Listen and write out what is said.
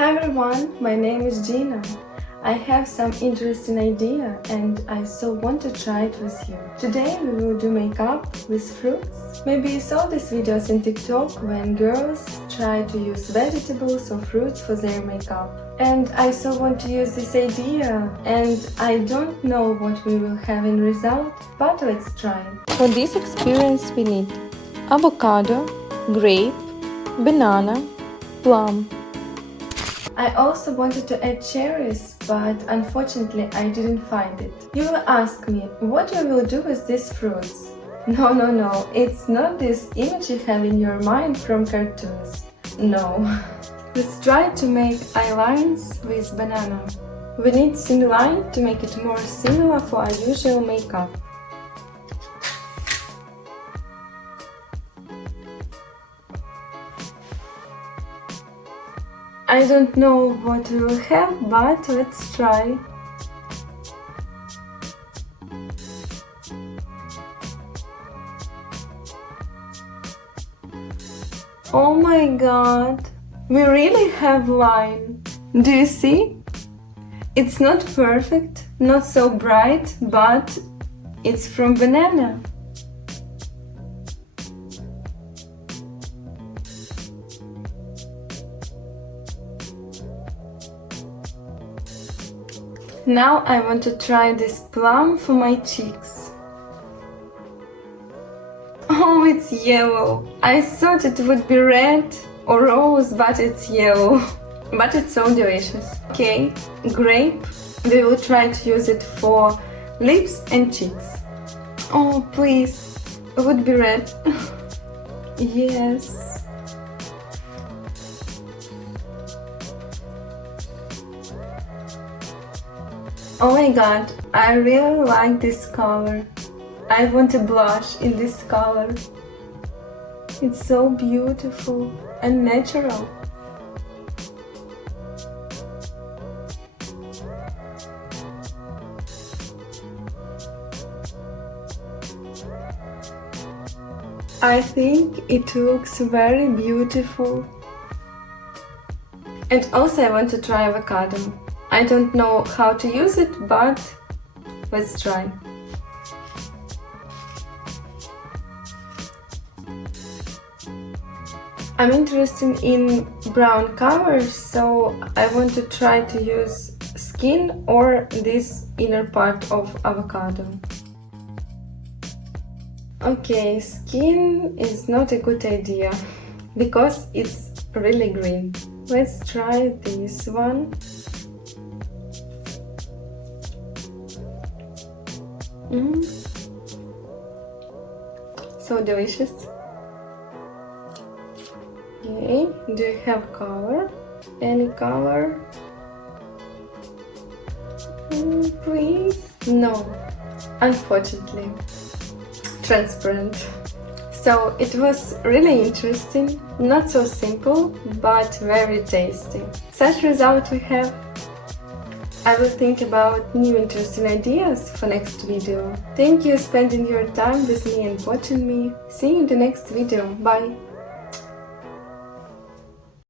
Hi everyone, my name is Gina. I have some interesting idea and I so want to try it with you. Today we will do makeup with fruits. Maybe you saw these videos in TikTok when girls try to use vegetables or fruits for their makeup. And I so want to use this idea and I don't know what we will have in result, but let's try. For this experience we need avocado, grape, banana, plum. I also wanted to add cherries, but unfortunately I didn't find it. You will ask me, what you will do with these fruits? No, it's not this image you have in your mind from cartoons. No. Let's try to make eyelines with banana. We need thin line to make it more similar for our usual makeup. I don't know what we will have, but let's try. Oh my god, we really have line. Do you see? It's not perfect, not so bright, but it's from banana. Now I want to try this plum for my cheeks. Oh, it's yellow. I thought it would be red or rose, but it's yellow. But it's so delicious. Okay, grape. We will try to use it for lips and cheeks. Oh, please. It would be red. Yes. Oh my god, I really like this color. I want to blush in this color. It's so beautiful and natural. I think it looks very beautiful. And also I want to try avocado. I don't know how to use it, but let's try. I'm interested in brown colors, so I want to try to use skin or this inner part of avocado. Okay, skin is not a good idea because it's really green. Let's try this one. So delicious. Okay, do you have color? Any color? Please? No, unfortunately. Transparent. So it was really interesting, not so simple, but very tasty. Such result we have. I will think about new interesting ideas for next video. Thank you for spending your time with me and watching me. See you in the next video. Bye!